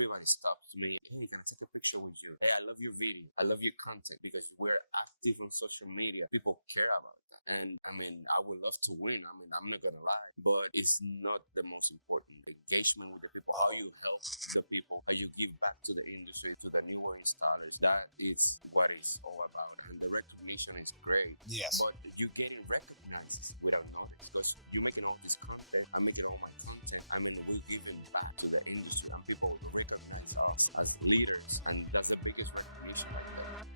everybody stops me. Hey, can I take a picture with you? Hey, I love your video. I love your content because we're active on social media. People care about that. And I mean, I would love to win. I mean, I'm not going to lie, but it's not the most important. Engagement with the people, how you help the people, how you give back to the industry, to the newer installers. That is what it's all about. And the recognition is great. Yes. But you getting recognized without knowledge because you're making all this content. I'm making all my content. I mean, we're giving back to the industry and people recognize us as leaders. And that's the biggest recognition out there.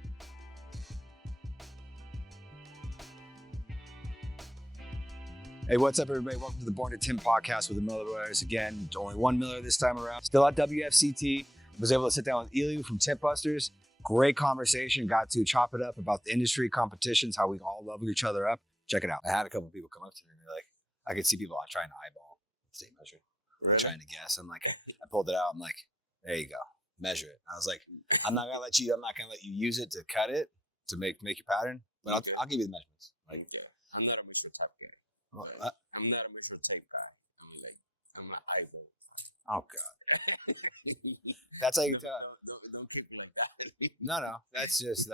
Hey, what's up, everybody? Welcome to the Born to Tint podcast with the Miller Brothers. Again, only one Miller this time around. Still at WFCT. Was able to sit down with Eliu from Tintbusters. Great conversation. Got to chop it up about the industry, competitions, how we all level each other up. Check it out. I had a couple people come up to me and they're like, I could see people trying to eyeball the tape measure. Really? Trying to guess. I'm like, I pulled it out. I'm like, there you go. Measure it. I was like, I'm not gonna let you use it to cut it to make your pattern, but I'll give you the measurements. Like, I'm not a measure type guy. Well, I'm not a measure tape guy. I mean, like, I'm an eyeball. Oh God, that's how you tell. Don't keep it like that. No, that's just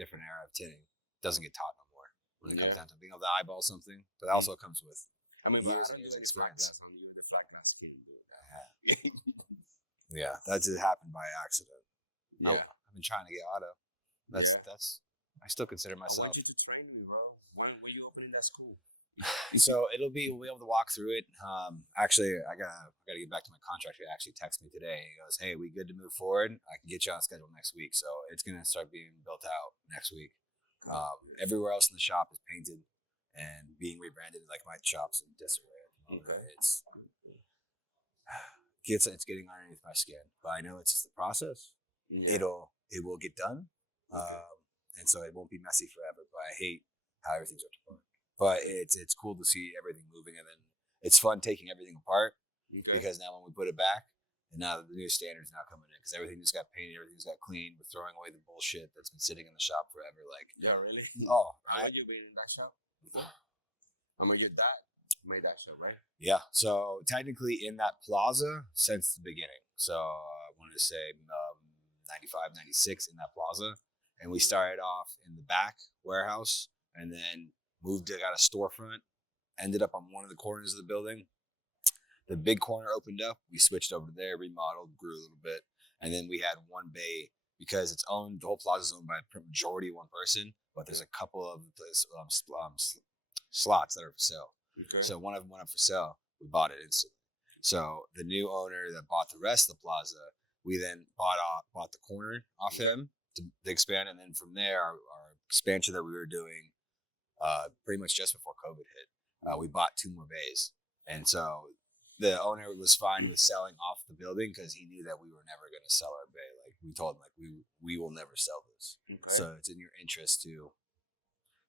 different era of tinting. Doesn't get taught no more when it comes down to being able to eyeball something. But also comes with years and years of experience. On you, the flat glass skin, Yeah, that just happened by accident. Yeah. I've been trying to get auto. That's. I still consider myself. I want you to train me, bro. When you opening that school? So we'll be able to walk through it. Actually, I gotta get back to my contractor. He actually texted me today. He goes, "Hey, we good to move forward? I can get you on schedule next week." So it's gonna start being built out next week. Everywhere else in the shop is painted and being rebranded. Like my shop's in disarray. Okay. It's getting underneath my skin, but I know it's just the process. Yeah. It will get done, and so it won't be messy forever. But I hate how everything's ripped apart. But it's cool to see everything moving, and then it's fun taking everything apart because now when we put it back, and now the new standard's now coming in because everything just got painted, everything's got cleaned. We're throwing away the bullshit that's been sitting in the shop forever. Like, yeah, really? Oh, how long you been in that shop? I mean, your dad made that shop, right? Yeah. So technically in that plaza since the beginning. So I wanted to say 95, 96 in that plaza, and we started off in the back warehouse, and then got a storefront, ended up on one of the corners of the building. The big corner opened up. We switched over there, remodeled, grew a little bit. And then we had one bay because the whole plaza is owned by a majority one person, but there's a couple of slots that are for sale. Okay. So one of them went up for sale. We bought it instantly. So the new owner that bought the rest of the plaza, we then bought the corner off him to expand. And then from there, our expansion that we were doing, pretty much just before COVID hit, we bought 2 more bays. And so the owner was fine with selling off the building because he knew that we were never going to sell our bay. Like we told him, like we will never sell this. Okay. So it's in your interest to,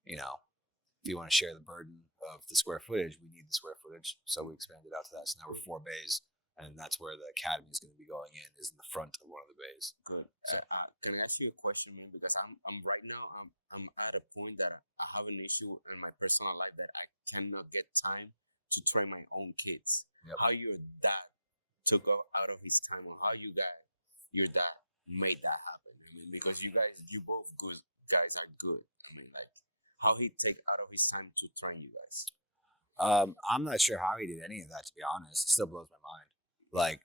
if you want to share the burden of the square footage, we need the square footage. So we expanded out to that. So now we're 4 bays. And that's where the academy is going to be going is in the front of one of the bays. Good. So can I ask you a question, man? Because I'm right now I'm at a point that I have an issue in my personal life that I cannot get time to train my own kids. Yep. How your dad took out of his time, or how your dad made that happen? I mean, because you both good guys are good. I mean, like how he take out of his time to train you guys. I'm not sure how he did any of that, to be honest. It still blows my mind. Like,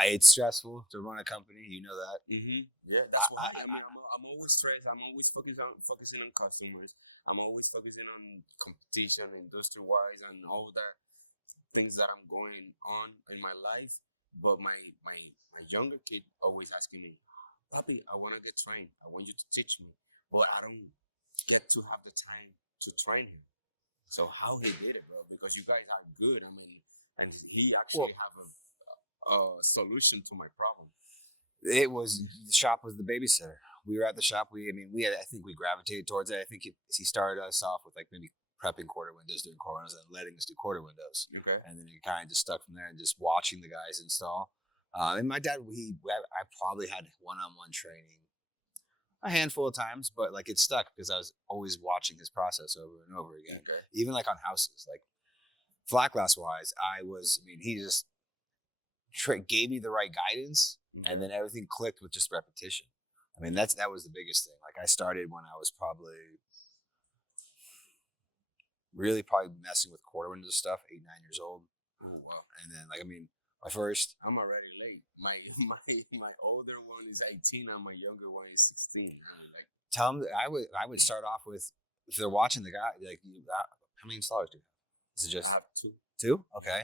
it's stressful to run a company. You know that. Mm-hmm. Yeah, that's why. I'm always stressed. I'm always focusing on customers. I'm always focusing on competition, industry-wise, and all that things that I'm going on in my life. But my younger kid always asking me, "Papi, I want to get trained. I want you to teach me." But I don't get to have the time to train him. So how he did it, bro? Because you guys are good. I mean. And he actually have a solution to my problem. The shop was the babysitter. We were at the shop. I think we gravitated towards it. I think he started us off with like maybe prepping quarter windows, doing corners, and letting us do quarter windows. Okay. And then it kind of just stuck from there and just watching the guys install. And my dad, I probably had one-on-one training a handful of times, but like it stuck because I was always watching his process over and over again. Okay. Even like on houses, like flat glass wise, gave me the right guidance, and then everything clicked with just repetition. I mean, that was the biggest thing. Like I started when I was probably messing with quarter windows stuff, 8, 9 years old. Oh wow! And then my first. I'm already late. My older one is 18 and my younger one is 16. I mean, like, tell them that I would start off with, if they're watching the guy, like how many installers do you have? Is it just I have 2? 2? Okay.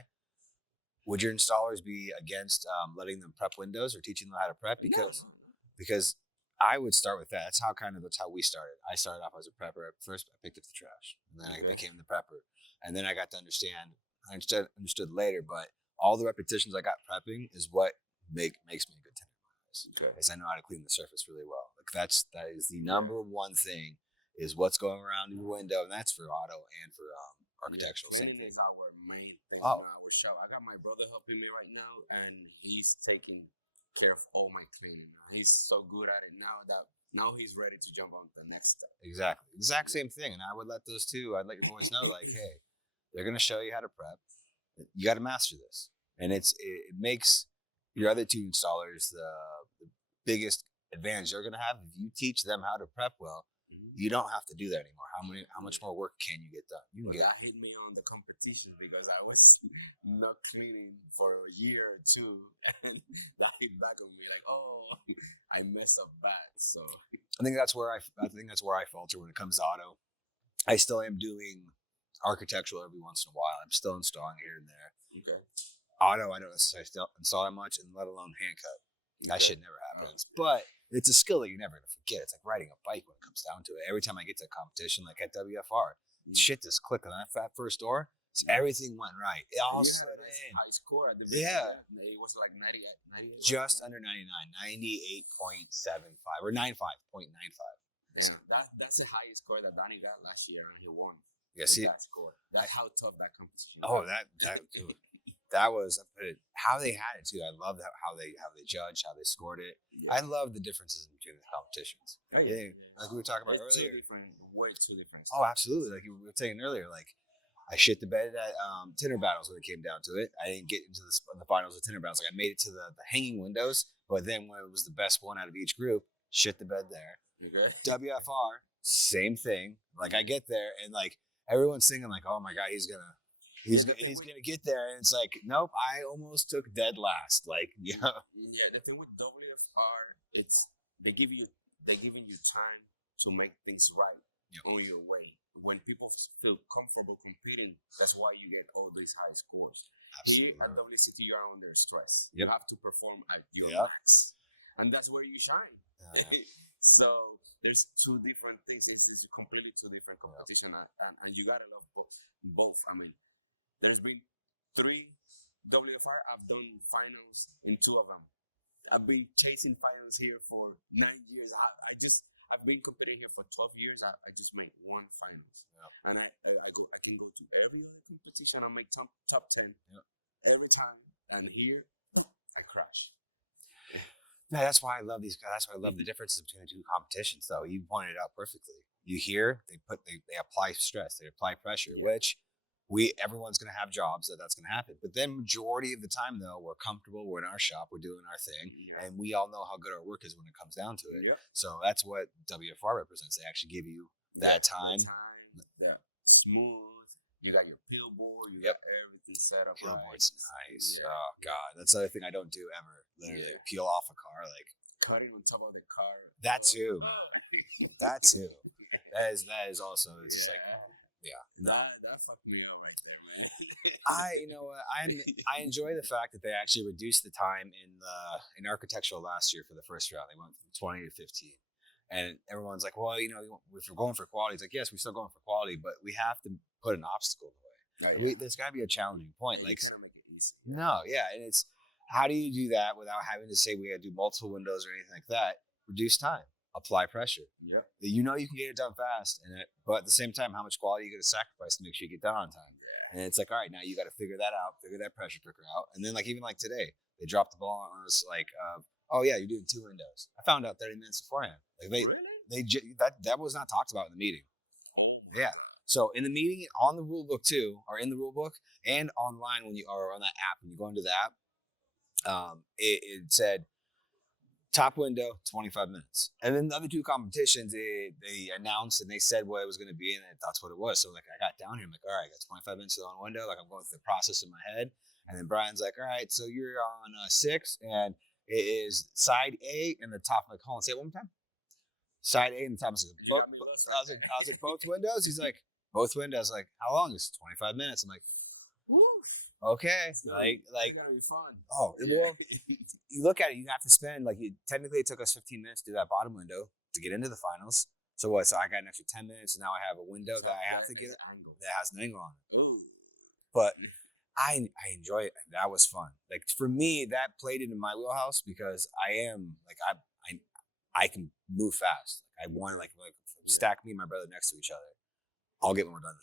Would your installers be against letting them prep windows or teaching them how to prep? Because I would start with that. That's how we started. I started off as a prepper. First, I picked up the trash, and then I became the prepper, and then I got to understand. I understood later, but all the repetitions I got prepping is what makes me a good tinter. Because I know how to clean the surface really well. Like that is the number one thing, is what's going around your window, and that's for auto and for architectural. Same thing. Is our main thing in our shop. I got my brother helping me right now, and he's taking care of all my cleaning. He's so good at it now he's ready to jump on the next step. Exactly. Exact same thing. And I would let I'd let your boys know, like, hey, they're gonna show you how to prep. You got to master this, and it makes your other 2 installers the biggest advantage they're gonna have. If you teach them how to prep well, you don't have to do that anymore. How much more work can you get done? That hit me on the competition because I was not cleaning for a year or 2, and that hit back on me like, oh, I messed up bad. So I think that's where I falter when it comes to auto. I still am doing architectural every once in a while. I'm still installing here and there. Okay. Auto, I don't necessarily install that much, and let alone hand cut. That shit never happens. But it's a skill that you're never gonna forget. It's like riding a bike when it comes down to it. Every time I get to a competition, like at WFR, shit just clicked on that first door. So everything went right. It all slid in. High score at the beginning. It was like 98. Just under 99, 98.75 or 95.95. Yeah, that's the highest score that Danny got last year, and he won. Yeah, see that score. That's how tough that competition. Oh, that dude. That was how they had it too. I love how they judged, how they scored it. Yeah. I love the differences between the competitions. Oh, yeah. Like we were talking about earlier. Way too different. Oh, absolutely. Like you were saying earlier, like I shit the bed at Tinter Battles when it came down to it. I didn't get into the finals of Tinter Battles. Like I made it to the hanging windows, but then when it was the best one out of each group, shit the bed there. Okay. WFR, same thing. Like I get there and like everyone's thinking like, oh my God, he's gonna get there, and it's like, nope, I almost took dead last. Like, yeah. The thing with WFR, it's they're giving you time to make things right on your way. When people feel comfortable competing, that's why you get all these high scores. Absolutely. Here at WFCT, you are under stress. Yep. You have to perform at your max, and that's where you shine. So there's 2 different things. It's a completely 2 different competition, and you gotta love both. I mean, there's been 3 WFR. I've done finals in 2 of them. I've been chasing finals here for 9 years. I've been competing here for 12 years. I just made 1 finals, and I can go to every other competition. I make top 10 every time, and here I crash. No, that's why I love these guys. That's why I love the differences between the 2 competitions. Though you pointed it out perfectly. You hear they apply stress, they apply pressure, which everyone's going to have jobs that's going to happen. But then majority of the time, though, we're comfortable. We're in our shop. We're doing our thing. And we all know how good our work is when it comes down to it. So that's what WFR represents. They actually give you that time. Smooth. You got your peel board. You got everything set up. Peel board's nice. Yeah. Oh, God. That's the other thing I don't do ever. Literally peel off a car. Like cutting on top of the car. That too. That too. That is also, it's just like, that fucked me up right there, man. I enjoy the fact that they actually reduced the time in architectural last year for the first round. They went from 20 to 15, and everyone's like, well, if we're going for quality, it's like, yes, we're still going for quality, but we have to put an obstacle in the way. There's got to be a challenging point. You cannot make it easy. No, and it's how do you do that without having to say we got to do multiple windows or anything like that? Reduce time. Apply pressure. Yeah. You can get it done fast, but at the same time, how much quality you got to sacrifice to make sure you get done on time. And it's like, all right, now you got to figure that out, figure that pressure cooker out. And then even today, they dropped the ball on us like, oh yeah, you're doing 2 windows. I found out 30 minutes beforehand. That was not talked about in the meeting. Oh my God. So in the meeting, on the rule book too, or in the rule book and online when you are on that app, when you go into the app, it said top window 25 minutes, and then the other two competitions they announced and they said what it was going to be, and that's what it was. So like I got down here, I'm like, all right, I got 25 minutes on window. Like I'm going through the process in my head, and then Brian's like, all right, so you're on 6, and it is side A and the top. I'm like, hold on, say it one more time. Side A and the top. I was like, both windows. He's like, both windows. Like, how long is it? 25 minutes. I'm like, woof. Okay, like it's gonna be fun. Oh, well, you look at it. You have to spend technically it took us 15 minutes to do that bottom window to get into the finals. So what? So I got an extra 10 minutes, and now I have a window that I have to get that has an angle on it. Ooh. But I enjoy it. That was fun. Like for me, that played into my wheelhouse because I am like I can move fast. I want to like stack me and my brother next to each other. I'll get more done.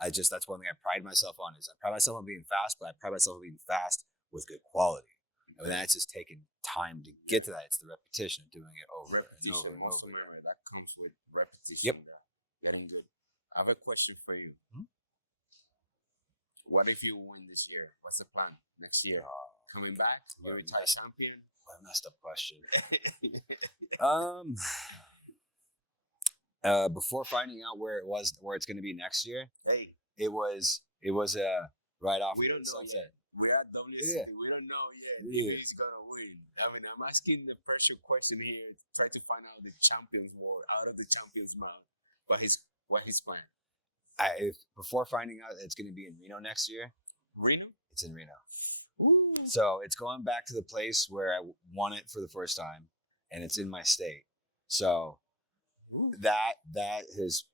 That's one thing I pride myself on is I pride myself on being fast, but I pride myself on being fast with good quality. I mean, that's just taking time to get to that. It's the repetition of doing it over and over and over again. That comes with repetition. Yep. Getting good. I have a question for you. What if you win this year? What's the plan next year? Coming back? You retire champion? What a messed up question. Before finding out where it's going to be next year, it was right off we of don't the know sunset. Yet. We're at WCT. Yeah. We don't know yet Yeah. who's gonna win. I mean, I'm asking the pressure question here, try to find out the champion's word out of the champion's mouth. What his plan? Before finding out it's going to be in Reno next year. Reno? It's in Reno. Ooh. So it's going back to the place where I won it for the first time, and it's in my state. So that is,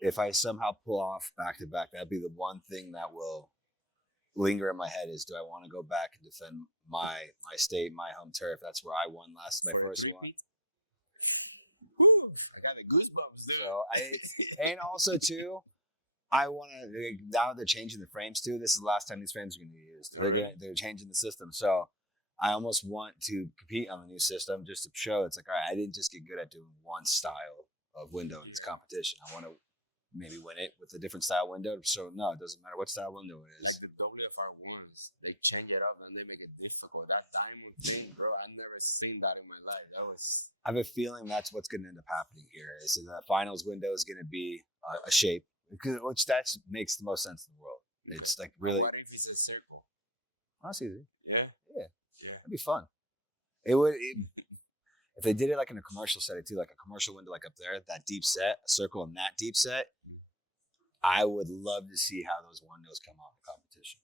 if I somehow pull off back to back, that'd be the one thing that will linger in my head is, do I want to go back and defend my state, my home turf? That's where I won my first one. Woo. I got the goosebumps, dude. So and also too, I want to, now they're changing the frames too. This is the last time these frames are going to be used. They're changing the system. So I almost want to compete on the new system just to show it's like, all right, I didn't just get good at doing one style of window in this competition. I want to maybe win it with a different style window. So no, it doesn't matter what style window it is. Like the WFR ones, they change it up and they make it difficult. That diamond thing, bro, I've never seen that in my life. I have a feeling that's what's going to end up happening here. Is that finals window is going to be a shape, which that makes the most sense in the world. It's like really. What if it's a circle? That's easy. Yeah. That'd be fun. It would. If they did it like in a commercial setting too, like a commercial window, like up there, that deep set, a circle in that deep set, I would love to see how those windows come out in competition.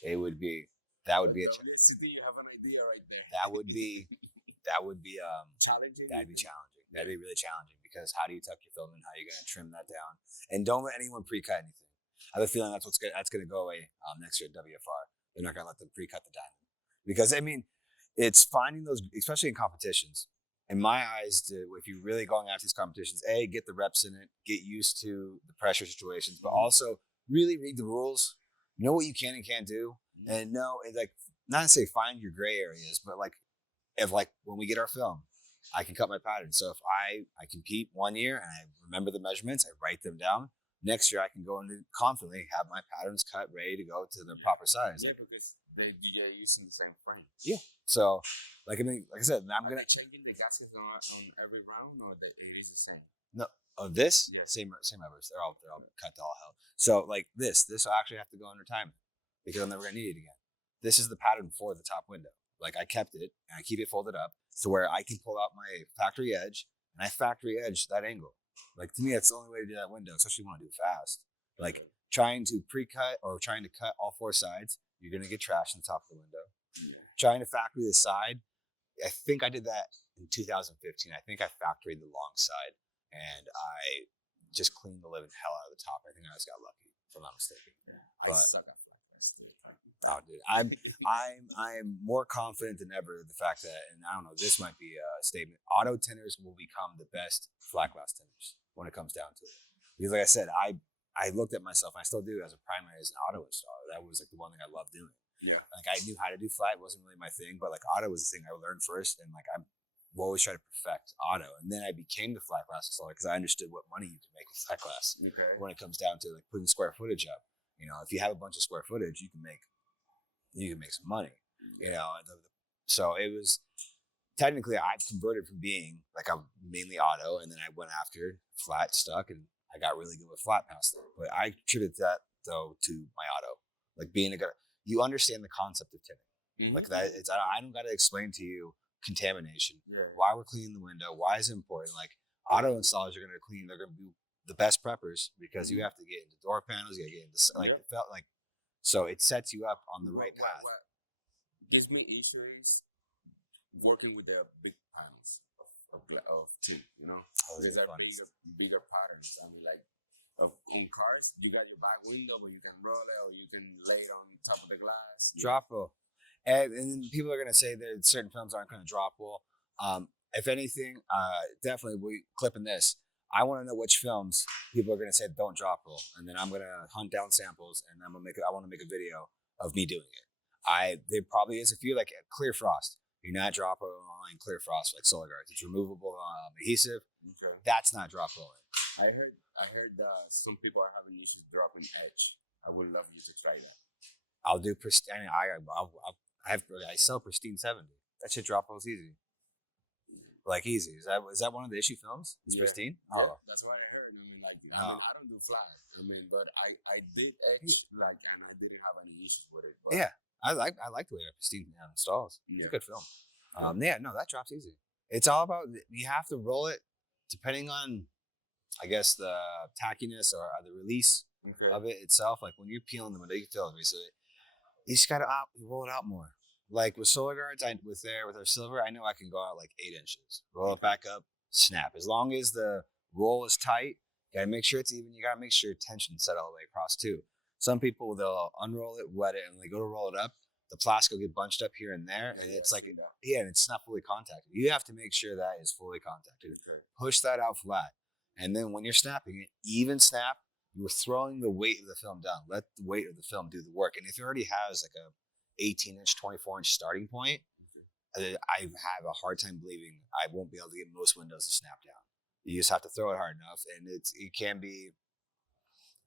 That would be a WFCT, you have an idea right there. That would be challenging. That'd be challenging. That'd be really challenging because how do you tuck your film in? How are you going to trim that down? And don't let anyone pre-cut anything. I have a feeling that's going to go away next year at WFR. They're not going to let them pre-cut the diamond because I mean, it's finding those, especially in competitions. In my eyes, if you're really going after these competitions, get the reps in it, get used to the pressure situations, but also really read the rules, know what you can and can't do, and know, like, not to say find your gray areas, but if when we get our film, I can cut my pattern. So if I compete one year and I remember the measurements, I write them down. Next year, I can go and confidently have my patterns cut, ready to go to the proper size. Yeah, because they're using the same frame. Yeah. So, like I said, I'm gonna changing the gaskets on every round, or it is the same. No, of this, yeah, same numbers. They're all cut to all hell. So like this will actually have to go under time because I'm never gonna need it again. This is the pattern for the top window. Like I kept it and I keep it folded up to where I can pull out my factory edge and I factory edge that angle. Like to me, that's the only way to do that window, especially when I do it fast. Like trying to pre-cut or trying to cut all four sides, you're gonna get trash on the top of the window. Trying to factory the side, I think I did that in 2015. I think I factoried the long side and I just cleaned the living hell out of the top. I think I just got lucky, if I'm not mistaken. I suck at flat glass. Oh, dude, I'm more confident than ever the fact that, and I don't know, this might be a statement. Auto tinters will become the best flat glass tinters when it comes down to it. Because, like I said, I looked at myself, and I still do as a primary as an auto installer. That was like the one thing I loved doing. Yeah. Like I knew how to do flat, it wasn't really my thing, but like auto was the thing I learned first, and like I'm always try to perfect auto. And then I became the flat glass installer because I understood what money you can make with flat glass. Okay. When it comes down to like putting square footage up. You know, if you have a bunch of square footage, you can make some money. You know, So it was technically I've converted from being like I'm mainly auto, and then I went after flat stuck, and I got really good with flat past there. But I attribute that though to my auto, like being a good. You understand the concept of tinting, like that. It's I don't got to explain to you contamination, why we're cleaning the window, why is it important. Like auto installers are going to clean, they're going to be the best preppers because you have to get into door panels, you got to get into like it felt like. So it sets you up on the right path. What gives me issues working with the big panels of tint, you know, because they're bigger patterns. I mean, like on cars, you got your back window, but you can roll it or you can lay it on top of the glass. Drop roll. And then people are going to say that certain films aren't going to drop roll. If anything, definitely we clipping this. I want to know which films people are going to say don't drop roll, and then I'm going to hunt down samples, and I want to make a video of me doing it. There probably is a few like Clear Frost. You're not drop rolling Clear Frost like Solar Guards. It's removable adhesive. Okay. That's not drop rolling. I heard some people are having issues dropping edge. I would love you to try that. I'll do pristine. I sell Pristine 70. That shit drop rolls easy. Like easy. Is that one of the issue films? It's Pristine? Yeah, that's what I heard. I mean, I don't do flat. I mean, but I did edge and I didn't have any issues with it. But yeah, I like the way Pristine installs. It's a good film. That drops easy. It's all about you have to roll it depending on, I guess, the tackiness or the release of it itself. Like when you're peeling the window, you can feel it. So you just gotta roll it out more. Like with Solar Guards, with our silver, I know I can go out like 8 inches. Roll it back up, snap. As long as the roll is tight, you gotta make sure it's even. You gotta make sure tension's set all the way across too. Some people, they'll unroll it, wet it, and when they go to roll it up, the plastic will get bunched up here and there, and it's like, and it's not fully contacted. You have to make sure that is fully contacted. Okay. Push that out flat. And then when you're snapping it, even snap, you're throwing the weight of the film down. Let the weight of the film do the work. And if it already has like a 18-inch, 24-inch starting point, I have a hard time believing I won't be able to get most windows to snap down. You just have to throw it hard enough, and it can be,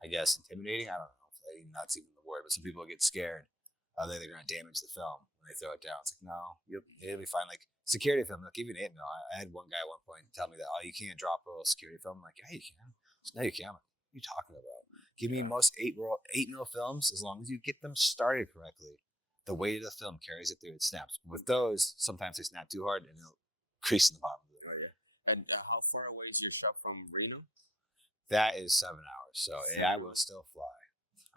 I guess, intimidating. I don't know if that's even the word, but some people get scared. They're going to damage the film when they throw it down. It's like, no, it'll be fine. Like security film, like even 8 mil. I had one guy at one point tell me that, you can't drop roll security film. I'm like, yeah, you can. No, you can't. What are you talking about? Give me most 8 mil films, as long as you get them started correctly. The weight of the film carries it through. It snaps. With those, sometimes they snap too hard and it'll crease in the bottom. Oh yeah. And how far away is your shop from Reno? That is 7 hours. So I will still fly.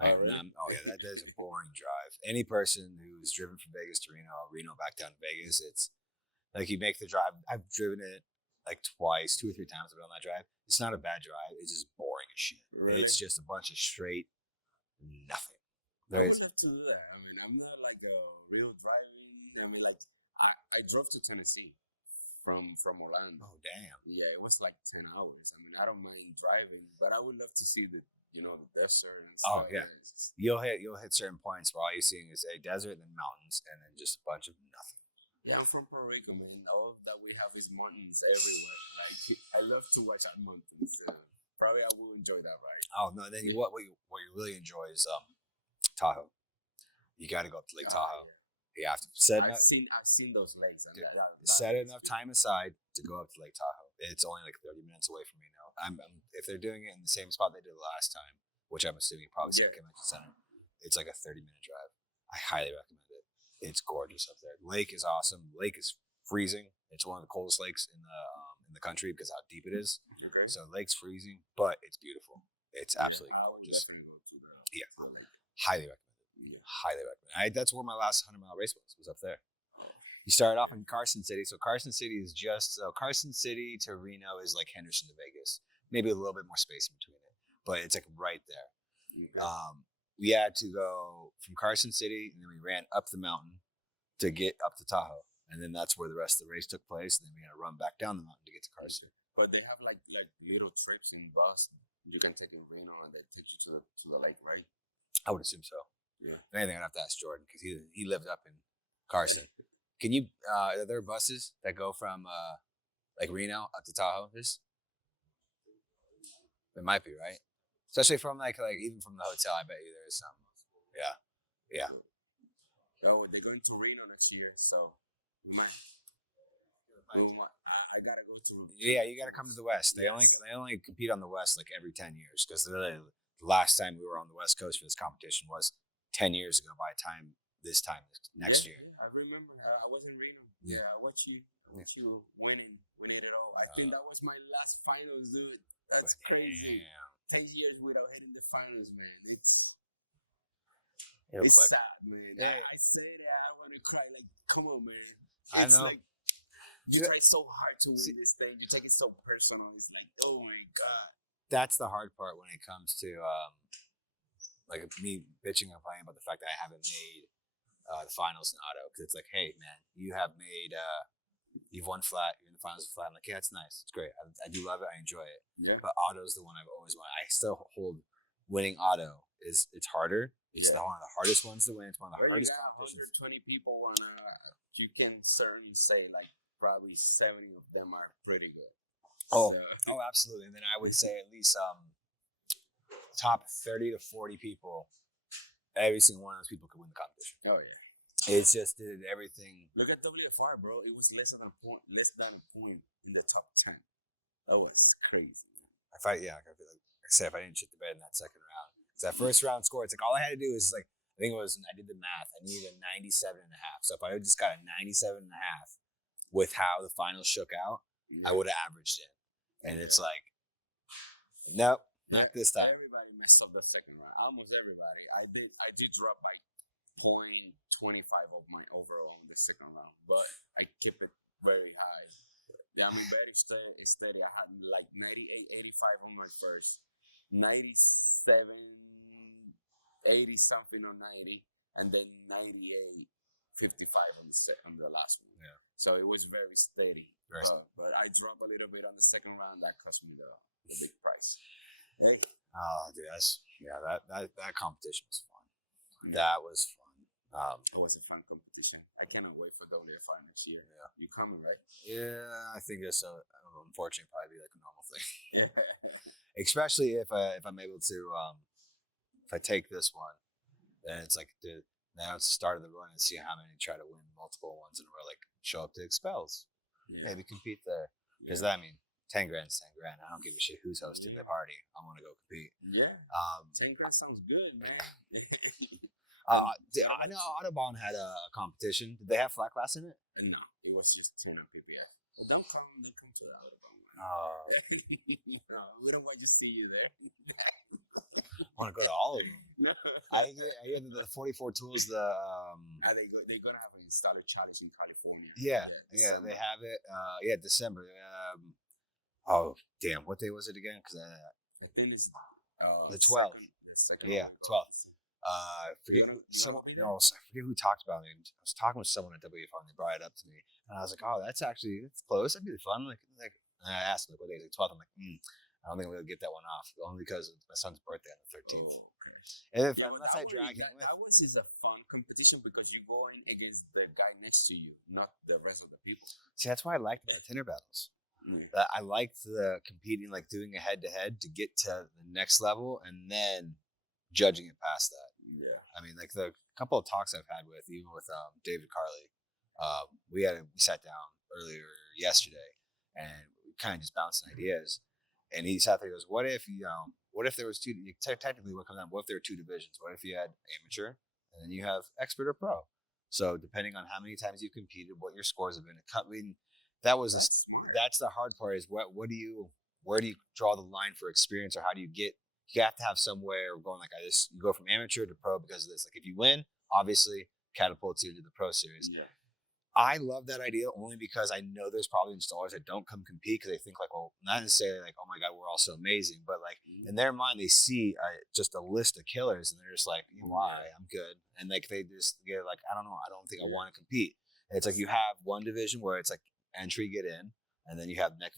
That is a boring drive. Any person who's driven from Vegas to Reno back down to Vegas, it's like you make the drive. I've driven it like twice, 2 or 3 times I've been on that drive. It's not a bad drive. It's just boring as shit. Really? It's just a bunch of straight nothing. I would love to do that. I mean, I'm not like a real driving. I mean, like I drove to Tennessee from Orlando. Oh damn. Yeah, it was like 10 hours. I mean, I don't mind driving, but I would love to see the desert and stuff. Oh yeah. You'll hit certain points where all you're seeing is a desert, then mountains, and then just a bunch of nothing. Yeah, I'm from Puerto Rico, man. All that we have is mountains everywhere. Like I love to watch that mountains. Probably I will enjoy that ride. Oh no, then what you really enjoy is Tahoe. You got to go up to Lake Tahoe. Yeah. You have to I've seen those lakes. Set enough time aside to go up to Lake Tahoe. It's only like 30 minutes away from me now. If they're doing it in the same spot they did last time, which I'm assuming probably at Convention Center, it's like a 30-minute drive. I highly recommend it. It's gorgeous up there. The lake is awesome. The lake is freezing. It's one of the coldest lakes in the country because of how deep it is. Okay. So the lake's freezing, but it's beautiful. It's absolutely gorgeous. I would definitely go to the lake. Highly recommend it. Yeah. Highly recommend. That's where my last 100-mile race was up there. You started off in Carson City. So Carson City is Carson City to Reno is like Henderson to Vegas. Maybe a little bit more space in between it, but it's like right there. Okay. We had to go from Carson City, and then we ran up the mountain to get up to Tahoe, and then that's where the rest of the race took place. And then we had to run back down the mountain to get to Carson. But they have like little trips in bus you can take in Reno, and they take you to the lake, right? I would assume so. Yeah. If anything, I'd have to ask Jordan because he lived up in Carson. Can you? Are there buses that go from like Reno up to Tahoe? It might be, right? Especially from like even from the hotel. I bet you there is some. Yeah. Oh, they're going to Reno next year, so Man, I gotta go to. Yeah, you got to come to the West. They only compete on the West like every 10 years because the last time we were on the West Coast for this competition was 10 years ago. By the time next year. Yeah, I remember. I was in Reno. Yeah. I watched you win it all. I think that was my last finals, dude. That's crazy. 10 years without hitting the finals, man. It's sad, man. Yeah. I say that I want to cry. Like, come on, man. I know. Like, you try so hard to win this thing. You take it so personal. It's like, oh my god. That's the hard part when it comes to like me bitching and complaining about the fact that I haven't made the finals in auto, because it's like, hey man, you have made you've won flat, you're in the finals of flat. I'm like, yeah, it's nice, it's great. I do love it, I enjoy it. Yeah. But auto is the one I've always wanted. I still hold winning auto it's harder. It's one of the hardest ones to win. It's one of the hardest competitions. 120 people on you can certainly say like probably 70 of them are pretty good. Oh, absolutely. And then I would say at least top 30 to 40 people, every single one of those people could win the competition. Oh yeah. It's just did everything. Look at WFR, bro. It was less than a point in the top 10. That was crazy. Like I said, if I didn't shit the bed in that second round, because that first round score, it's like all I had to do was like, I think it was, I did the math. I needed a 97.5. So if I just got a 97.5 with how the finals shook out, I would have averaged it. And it's like, nope, not this time. Everybody messed up the second round. Almost everybody. I did drop by 0.25 of my overall in the second round, but I kept it very high. Yeah, I mean, very steady. I had like 98, 85 on my first, 97, 80 something on 90, and then 98, 55 on the last one. Yeah. So it was very steady. But I dropped a little bit on the second round. That cost me the big price. Hey. Oh, dude, that competition was fun. That was fun. It was a fun competition. I cannot wait for WFR next year. Yeah. You coming, right? Yeah, I think it's unfortunately probably be like a normal thing. Yeah. Especially if I'm able to if I take this one, then it's like now it's the start of the run and see how many try to win multiple ones in a row, like show up to expels. Yeah. Maybe compete there. Because I mean, 10 grand is 10 grand. I don't give a shit who's hosting the party. I want to go compete. Yeah. 10 grand sounds good, man. I know Autobahn had a competition. Did they have flat class in it? No, it was just 10 on PPF. Well, don't come to the Autobahn. No, we don't want to see you there. I want to go to all of them. No. I hear the 44 tools. They're gonna have an installer challenge in California. Yeah, they have it. December. Oh damn, what day was it again? Because I think it's the 12th. Yeah, 12th. I forget who talked about it. I was talking with someone at WFR and they brought it up to me, and I was like, "Oh, that's close. That'd be fun." Like, and I asked him, "What day is it?" 12th. I'm like, I don't think we'll get that one off, only because it's my son's birthday on the 13th. Oh, okay. And unless I drag him with. That one is a fun competition because you're going against the guy next to you, not the rest of the people. See, that's what I liked about Tinder battles. I liked the competing, like doing a head-to-head to get to the next level, and then judging it past that. Yeah, I mean, like the couple of talks I've had with David Carley, we sat down earlier yesterday, and we kind of just bounced ideas. And he sat there and goes, "What if there was two? Technically, what comes down? What if there were two divisions? What if you had amateur, and then you have expert or pro? So depending on how many times you competed, what your scores have been. I mean, that's the hard part. Is where do you draw the line for experience, or how do you get? You have to have somewhere going like this. You go from amateur to pro because of this. Like if you win, obviously catapults you into the pro series. Yeah. I love that idea only because I know there's probably installers that don't come compete because they think like, well, not necessarily like, oh my God, we're all so amazing, but like in their mind, they see just a list of killers and they're just like, why? I'm good. And like, they just get like, I don't know. I don't think I want to compete. And it's like, you have one division where it's like entry, get in. And then you have next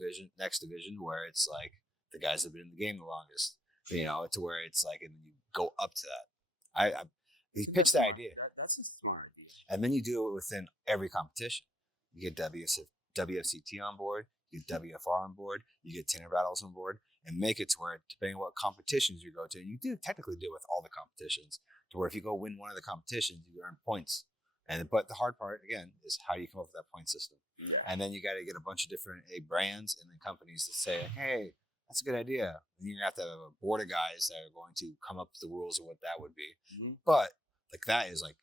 division where it's like the guys that have been in the game the longest, to where it's like, and then you go up to that. He pitched that idea. That's a smart idea. And then you do it within every competition. You get WFCT on board, you get WFR on board, you get Tinder battles on board, and make it to where, depending on what competitions you go to, you do technically do it with all the competitions, to where if you go win one of the competitions, you earn points But the hard part again is how do you come up with that point system? Yeah. And then you got to get a bunch of different brands and then companies that say, hey, that's a good idea. And you're gonna have to have a board of guys that are going to come up with the rules of what that would be. But like that is like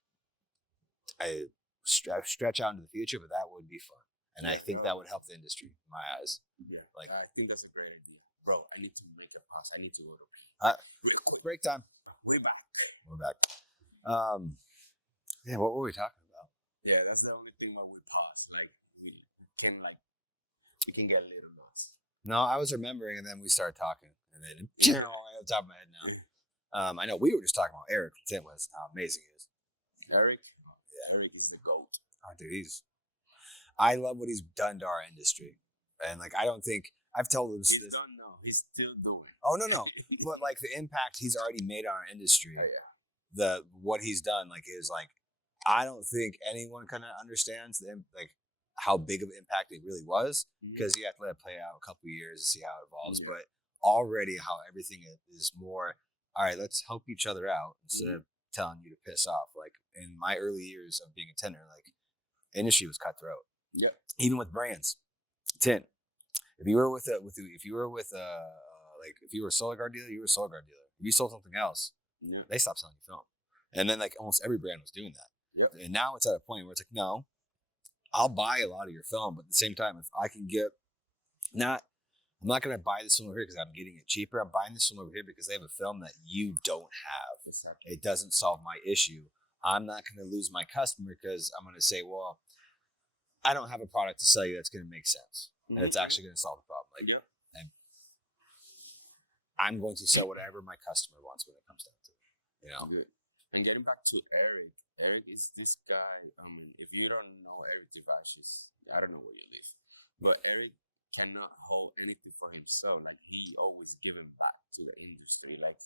I stretch out into the future, but that would be fun. And I think that would help the industry in my eyes. Yeah. Like I think that's a great idea. Bro, I need to make a pause. I need to go to real quick. Break time. We're back. Yeah, what were we talking about? Yeah, that's the only thing why we pause. Like we can get a little lost. No, I was remembering, and then we started talking, and then right on the top of my head now. I know we were just talking about Erik from Tintwiz, how amazing he is. Erik, Erik is the GOAT. Oh, dude, I love what he's done to our industry, and like I don't think I've told him he's done. No, he's still doing. Oh no, but like the impact he's already made on our industry. Oh, yeah. What he's done is like I don't think anyone kind of understands how big of an impact it really was, because you have to let it play out a couple of years to see how it evolves. Yeah. But already how everything is more, all right, let's help each other out instead of telling you to piss off. Like in my early years of being a tinter, like industry was cutthroat. Yeah. Even with brands, tint. If you were with a Solar Guard dealer, you were a Solar Guard dealer. If you sold something else, they stopped selling your film. And then like almost every brand was doing that. Yep. And now it's at a point where it's like, no, I'll buy a lot of your film, but at the same time, if I can get I'm not going to buy this film over here because I'm getting it cheaper. I'm buying this film over here because they have a film that you don't have. Exactly. It doesn't solve my issue. I'm not going to lose my customer because I'm going to say, well, I don't have a product to sell you that's going to make sense. And it's actually going to solve the problem. Like, and I'm going to sell whatever my customer wants when it comes down to it. You know? Good. And getting back to Erik is this guy. I mean, if you don't know Erik Devash, I don't know where you live, but Erik cannot hold anything for himself. Like he always giving back to the industry. Like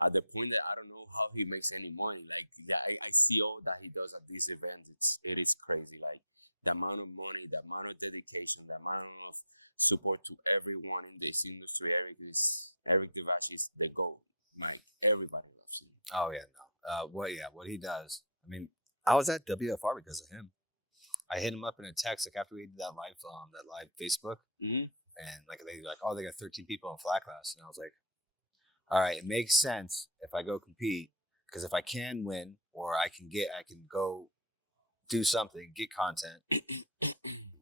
at the point that I don't know how he makes any money. Like I see all that he does at these events. It is crazy. Like the amount of money, the amount of dedication, the amount of support to everyone in this industry. Erik Devash is the GOAT. Like everybody loves him. Oh yeah, no. What he does. I mean, I was at WFR because of him. I hit him up in a text like after we did that live Facebook, and like they were like, oh, they got 13 people in flat class, and I was like, all right, it makes sense if I go compete, because if I can win or I can go do something, get content.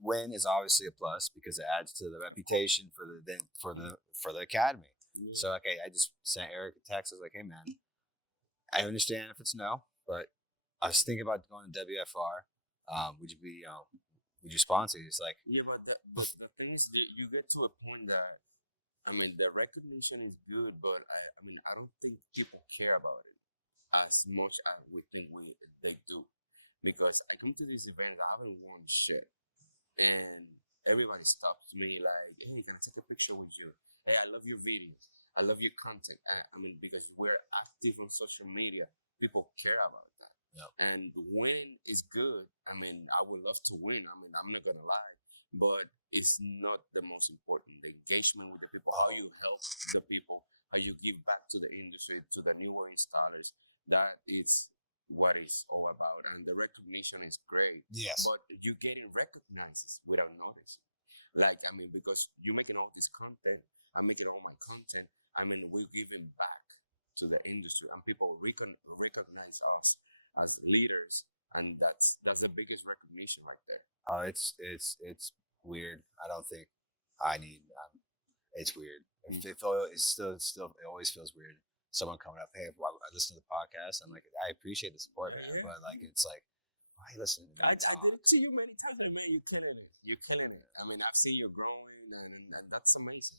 Win is obviously a plus because it adds to the reputation for the academy. Yeah. So okay, I just sent Erik a text. I was like, hey man, I understand if it's no, but I was thinking about going to WFR. Would you sponsor? It's like, but the thing is, you get to a point that, I mean, the recognition is good, but I don't think people care about it as much as we think they do, because I come to these events, I haven't won shit, and everybody stops me like, hey, can I take a picture with you? Hey, I love your videos. I love your content. I mean, because we're active on social media, people care about that. Yep. And winning is good. I mean, I would love to win. I mean, I'm not going to lie, but it's not the most important. The engagement with the people, how you help the people, how you give back to the industry, to the newer installers, that is what it's all about. And the recognition is great. Yes. But you're getting recognized without noticing. Like, I mean, because you're making all this content, I'm making all my content. I mean, we're giving back to the industry, and people recognize us as leaders, and that's the biggest recognition right there. Oh, it's weird. I don't think I need. It's weird. It always feels weird. Someone coming up, hey, I listen to the podcast, and like I appreciate the support, man. But like it's like, why are you listening to me? I did it to you many times, and man, you're killing it. You're killing it. I mean, I've seen you growing, and that's amazing.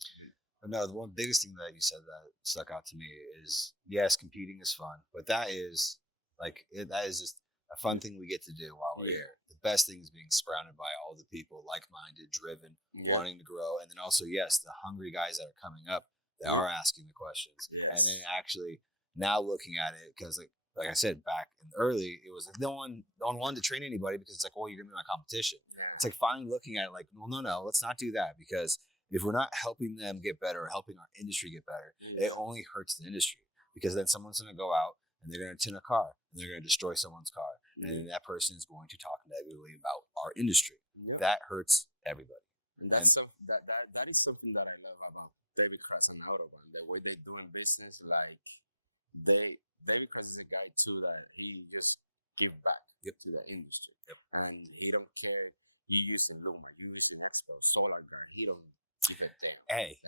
But no, the one biggest thing that you said that stuck out to me is, yes, competing is fun, but that is just a fun thing we get to do while we're here. The best thing is being surrounded by all the people, like-minded, driven, wanting to grow, and then also, yes, the hungry guys that are coming up that are asking the questions, and then actually now looking at it, because like I said back in early, it was like no one wanted to train anybody because it's like, well, you're gonna be my competition. Yeah. It's like finally looking at it like, well, no, let's not do that, because if we're not helping them get better or helping our industry get better, it only hurts the industry, because then someone's going to go out and they're going to tint a car and they're going to destroy someone's car. and that person is going to talk negatively about our industry. Yep. That hurts everybody. And that is something that I love about David Cross and Autobahn. The way they doing business, like David Cross is a guy too that he just give back to the industry. And he don't care you using Luma, you using Expo, Solar Guard. He don't give a damn. Hey,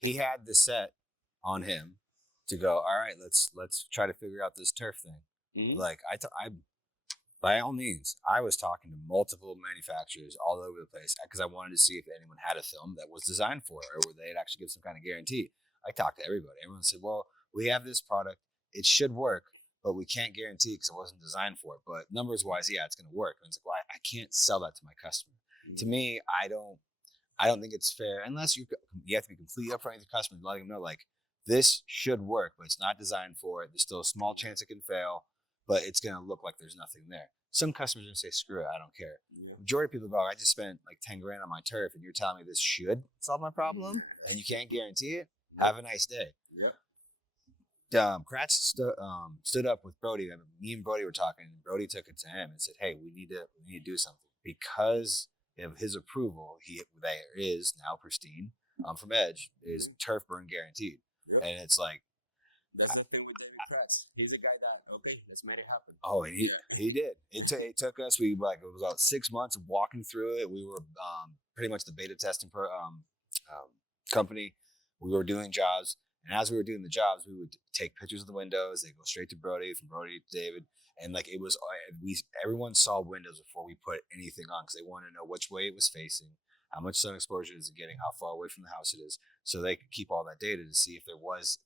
he had the set on him to go, all right, let's try to figure out this turf thing. Mm-hmm. Like I by all means, I was talking to multiple manufacturers all over the place because I wanted to see if anyone had a film that was designed for it or where they'd actually give some kind of guarantee. I talked to everybody. Everyone said, well, we have this product. It should work, but we can't guarantee because it wasn't designed for it. But numbers wise, yeah, it's going to work. And it's like, well, I can't sell that to my customer. Mm-hmm. To me, I don't think it's fair unless you have to be completely upfront with your customer and letting them know, like, this should work, but it's not designed for it. There's still a small chance it can fail, but it's going to look like there's nothing there. Some customers are going to say, screw it, I don't care. Yeah. Majority of people go, I just spent like 10 grand on my turf, and you're telling me this should solve my problem, and you can't guarantee it? Yeah. Have a nice day. Yeah. Kratz stood up with Brody. Me and Brody were talking, and Brody took it to him and said, hey, we need to do something. Because of his approval, there is now pristine from Edge, is turf burn guaranteed. Yep. And it's like, that's the thing with David Kratz. He's a guy that, okay, let's make it happen. Oh, and he did. It took us, it was about 6 months of walking through it. We were pretty much the beta testing company. We were doing jobs. And as we were doing the jobs, we would take pictures of the windows. They go straight to Brody, from Brody to David. And like, it was, everyone saw windows before we put anything on because they wanted to know which way it was facing, how much sun exposure is it getting, how far away from the house it is, so they could keep all that data to see if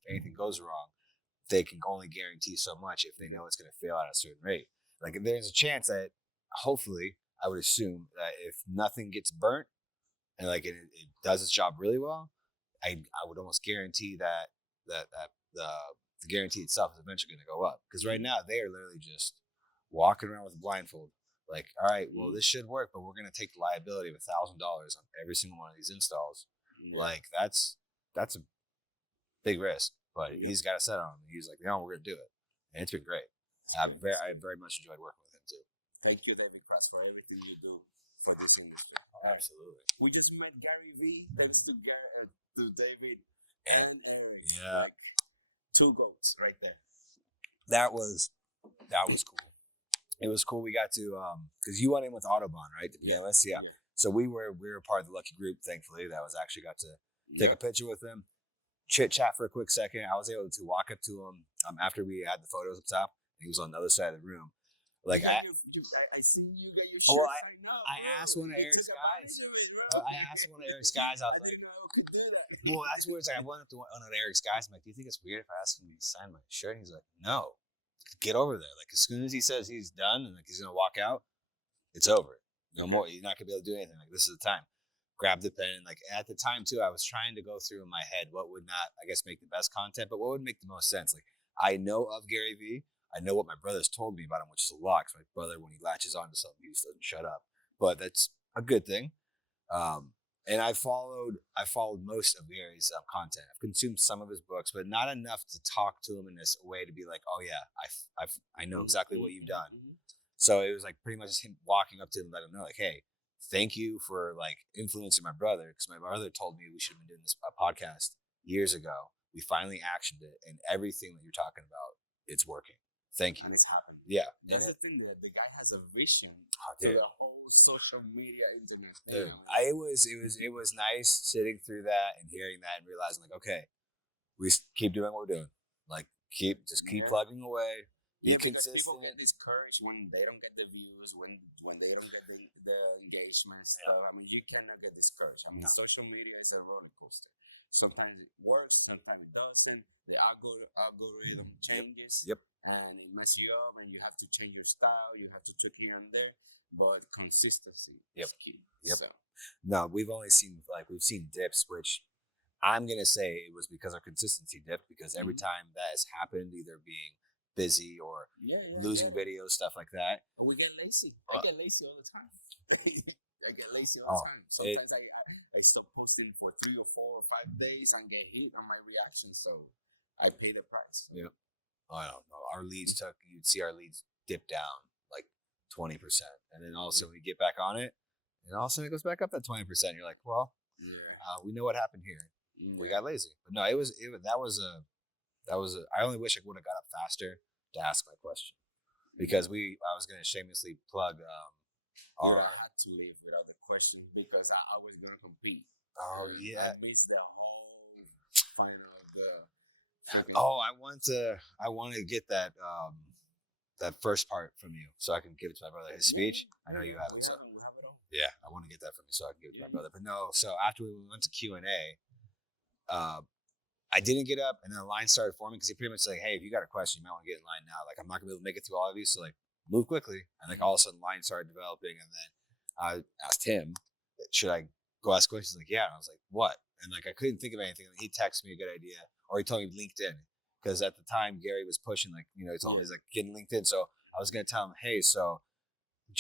anything goes wrong. They can only guarantee so much if they know it's going to fail at a certain rate. Like, there's a chance that, hopefully, I would assume that if nothing gets burnt and like it does its job really well, I would almost guarantee that the guarantee itself is eventually going to go up. Because right now they are literally just walking around with a blindfold. Like, all right, well, this should work, but we're going to take the liability of $1,000 on every single one of these installs. Yeah. Like, that's a big risk, but he's got a set on him. He's like, no, we're going to do it. And it's been great. I very much enjoyed working with him too. Thank you, David Cross, for everything you do for this industry. Oh, absolutely. We just met Gary V, thanks to David and Erik. Yeah. Like, 2 goats right there. That was cool. It was cool. We got to because you went in with Autobahn, right? To begin with, yeah. So we were part of the lucky group. Thankfully, that was actually got to take a picture with him, chit chat for a quick second. I was able to walk up to him after we had the photos up top. He was on the other side of the room. Like I see you got your shirt. I asked one of Erik's guys. I asked one of Erik's guys. I was like, didn't know I could do that. Well, that's where it's like. I went up to one of Erik's guys. I'm like, do you think it's weird if I ask him to sign my shirt? And he's like, no. Get over there. Like, as soon as he says he's done and like he's gonna walk out, it's over. No more. You're not gonna be able to do anything. Like, this is the time. Grab the pen. And like, at the time too, I was trying to go through in my head what would not, I guess, make the best content, but what would make the most sense. Like, I know of Gary V. I know what my brother's told me about him, which is a lot. Because my brother, when he latches onto something, he just doesn't shut up. But that's a good thing. And I followed most of Gary's content. I've consumed some of his books, but not enough to talk to him in this way to be like, oh yeah, I know exactly what you've done. Mm-hmm. So it was like pretty much just him walking up to him and letting him know, like, hey, thank you for like influencing my brother, because my brother told me we should have been doing this podcast years ago. We finally actioned it, and everything that you're talking about, it's working. Thank you. And it's happened. Yeah. That's the thing, that the guy has a vision to the whole social media internet thing. Dude, it was nice sitting through that and hearing that and realizing, like, okay, we keep doing what we're doing. Like, keep plugging away. Be consistent. People get discouraged when they don't get the views, when they don't get the engagement stuff. I mean, you cannot get discouraged. I mean, social media is a roller coaster. Sometimes it works, sometimes it doesn't. The algorithm changes. Yep. And it messes you up, and you have to change your style. You have to tweak here and there, but consistency is key. Yep. So. No, we've seen dips, which I'm gonna say it was because our consistency dipped, because every time that has happened, either being busy or losing videos, stuff like that. But we get lazy. I get lazy all the time. I get lazy all the time. Sometimes I stop posting for 3 or 4 or 5 days and get hit on my reaction, so I pay the price. Yeah. I don't know. Our leads you'd see our leads dip down like 20%. And then all of a sudden we get back on it, and all of a sudden it goes back up that 20%. You're like, well, we know what happened here. We got lazy. But no, I only wish I would have got up faster to ask my question, because I was going to shamelessly plug I had to leave without the question because I was going to compete. Oh, yeah. I missed the whole final of the. I want to get that first part from you so I can give it to my brother. His speech. I know you have it. We have it all. Yeah, I want to get that from you so I can give it to my brother. But no, so after we went to Q&A, I didn't get up, and then the line started forming because he pretty much said, hey, if you got a question, you might want to get in line now. Like, I'm not going to be able to make it through all of you, so, like, move quickly. And, like, all of a sudden, line started developing, and then I asked him, should I go ask questions? Like, yeah. And I was like, what? And, like, I couldn't think of anything. And he texted me a good idea, or he told me LinkedIn, because at the time, Gary was pushing, like, he told me, he's like, getting LinkedIn. So I was going to tell him, hey, so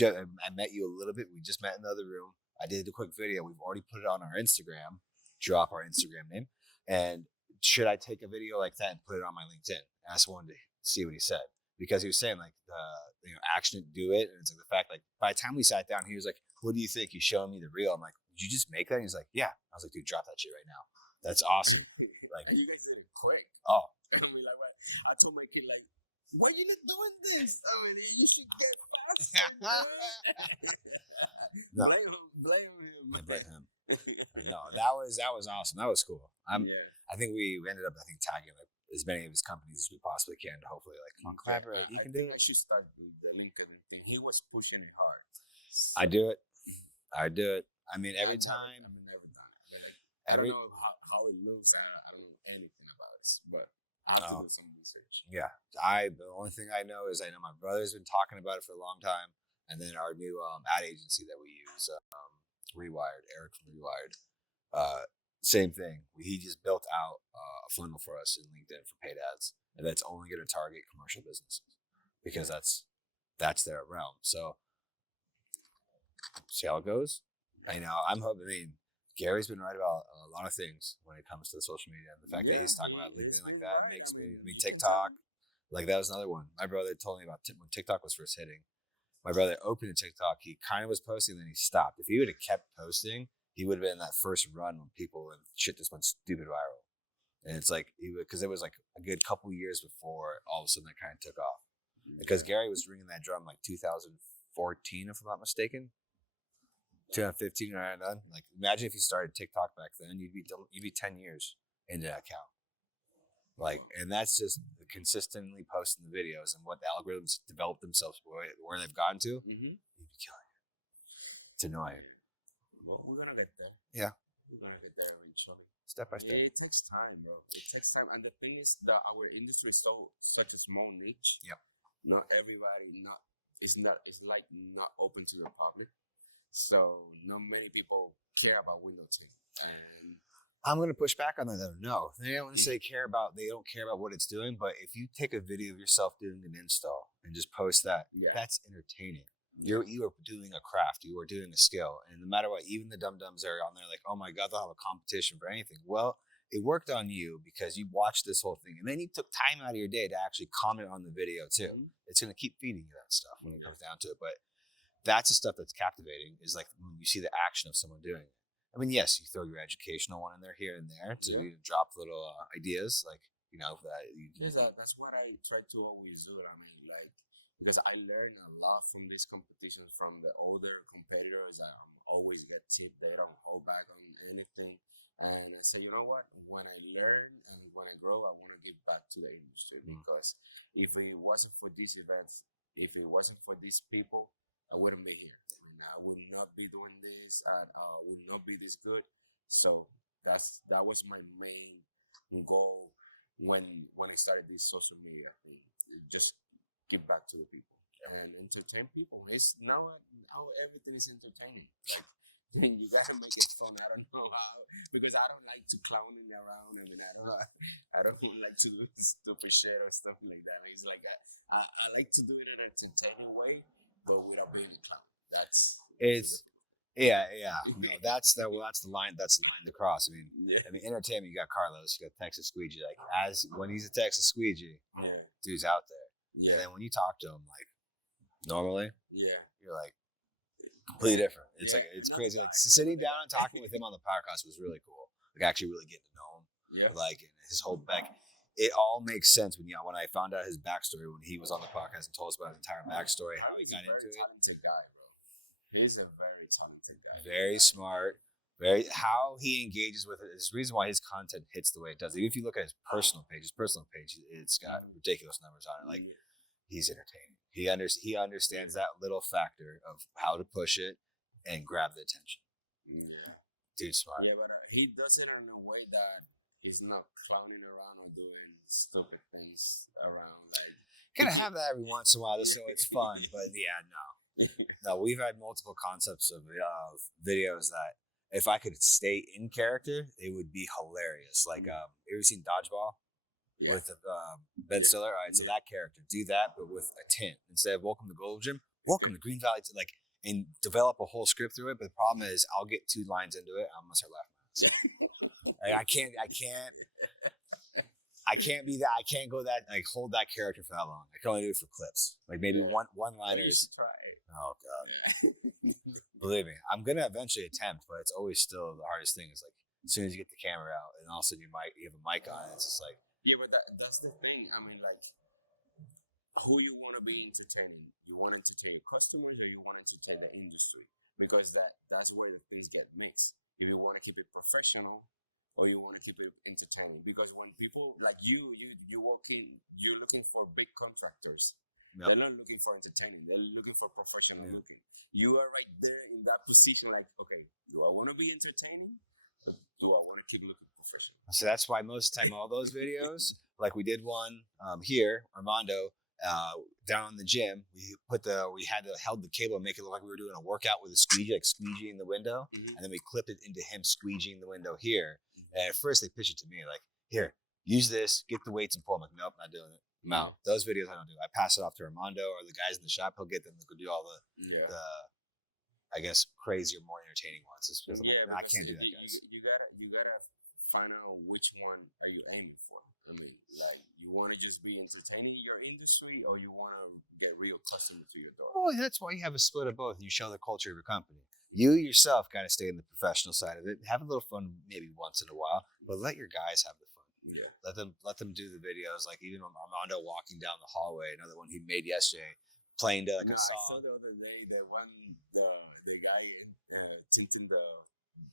I met you a little bit. We just met in the other room. I did a quick video. We've already put it on our Instagram. Drop our Instagram name. And should I take a video like that and put it on my LinkedIn? And I just wanted to see what he said, because he was saying, like, action didn't do it. And it's like the fact, like, by the time we sat down, he was like, what do you think? He's showing me the reel. I'm like, did you just make that? And he's like, yeah. I was like, dude, drop that shit right now. That's awesome. Like, and you guys did it quick. Oh. I mean, like, I told my kid, like, why you not doing this? I mean, you should get faster. No. Blame him. I blame him. No, that was awesome. That was cool. I think we ended up tagging like as many of his companies as we possibly can to hopefully come on, collaborate. You can do it. I should start the LinkedIn thing. He was pushing it hard. So. I do it. I mean, every time. I don't know how it looks. I don't know anything about it, but I have to do some research. Yeah, the only thing I know is I know my brother's been talking about it for a long time, and then our new ad agency that we use, Rewired, Erik from Rewired, same thing. He just built out a funnel for us in LinkedIn for paid ads, and that's only going to target commercial businesses because that's their realm. So see how it goes. I'm hoping. I mean, Gary's been right about a lot of things when it comes to social media, and the fact that he's talking about LinkedIn like that makes me. I mean, TikTok, like that was another one. My brother told me about when TikTok was first hitting. My brother opened a TikTok. He kind of was posting, then he stopped. If he would have kept posting, he would have been in that first run when people and shit just went stupid viral. And it's like because it was like a good couple years before all of a sudden that kind of took off. Because Gary was ringing that drum like 2014, if I'm not mistaken. 2015 right done. Like, imagine if you started TikTok back then, you'd be 10 years into that account. Like, and that's just consistently posting the videos and what the algorithms develop themselves where they've gotten to. Mm-hmm. You'd be killing it. It's annoying. Well, we're gonna get there. Yeah, we're gonna get there eventually. Step by step. It takes time, bro. It takes time, and the thing is that our industry is such a small niche. Yep. Not everybody is not open to the public. So not many people care about window tint. And I'm going to push back on that though. No, they don't want to say they don't care about what it's doing. But if you take a video of yourself doing an install and just post that, that's entertaining. You are doing a craft. You are doing a skill. And no matter what, even the dum-dums are on there like, oh my God, they'll have a competition for anything. Well, it worked on you because you watched this whole thing. And then you took time out of your day to actually comment on the video too. Mm-hmm. It's going to keep feeding you that stuff when it comes down to it. But that's the stuff that's captivating, is like when you see the action of someone doing it. I mean, yes, you throw your educational one in there here and there to drop little ideas, like, that's what I try to always do. I mean, like, because I learn a lot from these competitions from the older competitors. I always get tips. They don't hold back on anything. And I say, you know what? When I learn and when I grow, I want to give back to the industry. Because if it wasn't for these events, if it wasn't for these people, I wouldn't be here. And I would not be doing this, and would not be this good. So that was my main goal when I started this social media thing. Just give back to the people and entertain people. It's now everything is entertaining. Like, you gotta make it fun. I don't know how, because I don't like to clowning around. I mean, I don't like to do stupid shit or stuff like that. It's like I like to do it in an entertaining way, but without being a clown. No, that's the line. That's the line to cross. I mean, entertainment. You got Carlos. You got Texas Squeegee. Like, when he's a Texas Squeegee, dude's out there. Yeah. And then when you talk to him, like, normally, Yeah. you're like completely different. It's Yeah, like it's not crazy. bad. Like sitting down and talking with him on the podcast was really cool. Like actually really getting to know him. Yeah. Like his whole back. It all makes sense when I found out his backstory when he was on the podcast and told us about his entire backstory, how he He's got a very into it. talented guy, bro. He's a very talented guy. Very smart. How he engages with it is the reason why his content hits the way it does. Even if you look at his personal page, it's got ridiculous numbers on it. Like he's entertaining. He understands that little factor of how to push it and grab the attention. Yeah. Dude, smart. Yeah, but he does it in a way that he's not clowning around or doing stupid things around. Like, Gotta have that every once in a while just so it's fun. But yeah, no. No, we've had multiple concepts of videos that if I could stay in character, it would be hilarious. Like, you ever seen Dodgeball with Ben Stiller? All right, so that character, do that, but with a tint. Instead of Welcome to Gold Gym, Welcome to Green Valley. Like, and develop a whole script through it. But the problem is, I'll get 2 lines into it, I'm gonna start laughing. Like, I can't be that. I can't go that like hold that character for that long. I can only do it for clips. Like maybe one-liners. Try it. Oh god. Believe me, I'm gonna eventually attempt, but it's always still the hardest thing. Is like as soon as you get the camera out, and all of a sudden you have a mic on, it's just like Yeah, but that's the thing. I mean, like, who you want to be entertaining? You want to entertain your customers, or you want to entertain the industry? Because that's where the things get mixed. If you want to keep it professional, or you want to keep it entertaining. Because when people like you walk in, you're looking for big contractors. Yep. They're not looking for entertaining. They're looking for professional looking. You are right there in that position. Like, okay, do I want to be entertaining? Or do I want to keep looking professional? So that's why most of the time all those videos, like we did one here, Armando, down in the gym, we held the cable and make it look like we were doing a workout with a squeegee, like squeegeeing the window, and then we clipped it into him squeegeeing the window here. And at first they pitched it to me like, here, use this, get the weights and pull. I'm like, nope, not doing it. I'm out. Those videos I don't do. I pass it off to Armando or the guys in the shop. He'll get them to go do all the I guess crazier, more entertaining ones. It's just like, I can't do that, guys. You gotta find out which one are you aiming for. I mean, like, you want to just be entertaining your industry, or you want to get real customers to your door? Well, that's why you have a split of both. You show the culture of your company. You yourself got to stay in the professional side of it. Have a little fun maybe once in a while, but let your guys have the fun. Yeah. Let them do the videos. Like even Armando walking down the hallway, another one he made yesterday, playing to like a song. I saw the other day the guy tinting the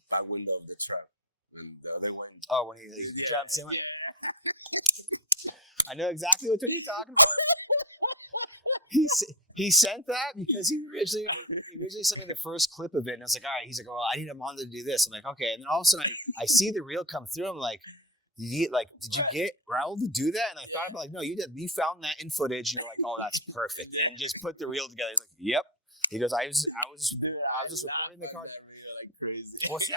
back window of the truck, and the other one. Oh, when he jumps in. Yeah. I know exactly what you're talking about. He sent that because he originally sent me the first clip of it, and I was like, all right. He's like, oh, I need Armando to do this. I'm like, okay. And then all of a sudden, I see the reel come through. I'm like, did you get Raul to do that? And I thought about like, no, you did. You found that in footage, and you're like, oh, that's perfect, and just put the reel together. He's like, yep. He goes, I was just recording the car. Like crazy. Well, see,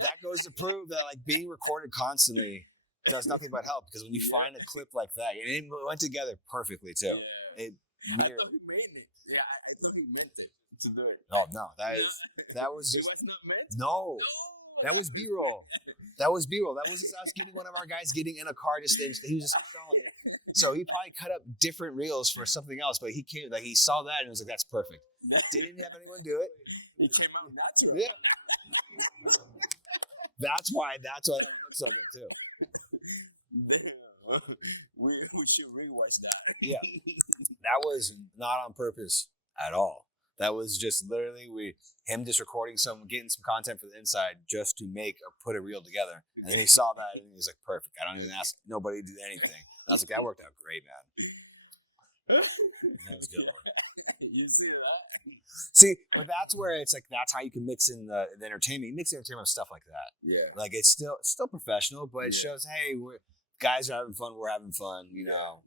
that goes to prove that like being recorded constantly does nothing but help, because when you find a clip like that, and it went together perfectly too. Yeah. I thought he made it. Yeah, I thought he meant it to do it. Oh no, that was just. It was not meant. No, that was B-roll. That was B-roll. That was just us getting one of our guys getting in a car to stage. He was just installing it. So he probably cut up different reels for something else, but he came like he saw that and was like, "That's perfect." Didn't have anyone do it. It came out natural. Yeah. That's why that one looks so good too. Damn. We should rewatch that. Yeah. That was not on purpose at all. That was just literally him just recording getting some content for the inside just to put a reel together. And then he saw that and he was like, perfect. I don't even ask nobody to do anything. And I was like, that worked out great, man. That was good. You see that? See, but that's where it's like, that's how you can mix in the entertainment. You mix entertainment with stuff like that. Yeah. Like it's still professional, but it shows, hey, guys are having fun. We're having fun, you know.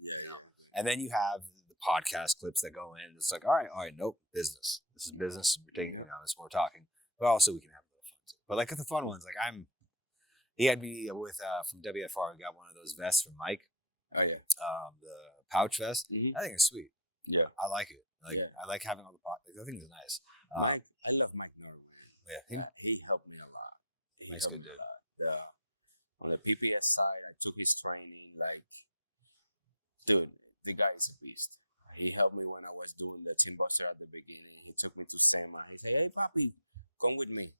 And then you have the podcast clips that go in. It's like, all right, nope, business. This is business. We're taking, this is what we're talking. But also we can have a little fun too. But like the fun ones, like he had me with from WFR. We got one of those vests from Mike. Oh yeah. The pouch vest. Mm-hmm. I think it's sweet. Yeah, I like it. I like having all the pockets. I think it's nice. Mike, I love Mike Norman. Yeah, he helped me a lot. Mike's good dude. On the PPS side, I took his training. Like, dude, the guy is a beast. He helped me when I was doing the Tintbuster at the beginning. He took me to SEMA. He said, "Hey, Papi, come with me.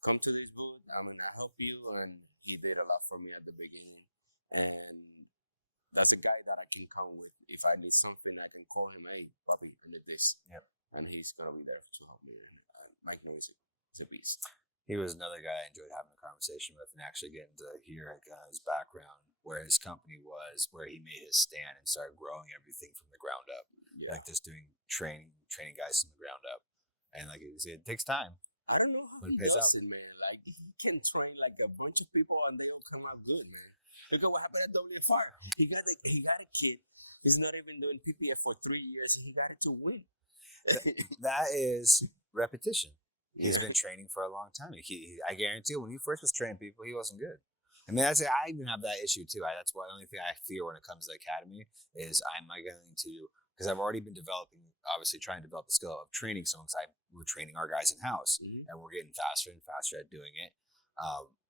Come to this booth. I help you." And he did a lot for me at the beginning. And that's a guy that I can count with. If I need something, I can call him. "Hey, Papi, I need this." Yep. And he's going to be there to help me. Mike knows it's a beast. He was another guy I enjoyed having a conversation with and actually getting to hear his background, where his company was, where he made his stand and started growing everything from the ground up. Yeah. Like just doing training guys from the ground up. And like you said, it takes time. I don't know how But he it pays does out. it, man. Like, he can train like a bunch of people and they all come out good, man. Look at what happened at WFR. He got a kid. He's not even doing PPF for 3 years. He got it to win. That is repetition. He's been training for a long time. I guarantee when he first was training people, he wasn't good. I mean, I even have that issue too. That's why the only thing I fear when it comes to the academy is am I going to, because I've already been obviously trying to develop the skill of training someone, because we're training our guys in house and we're getting faster and faster at doing it.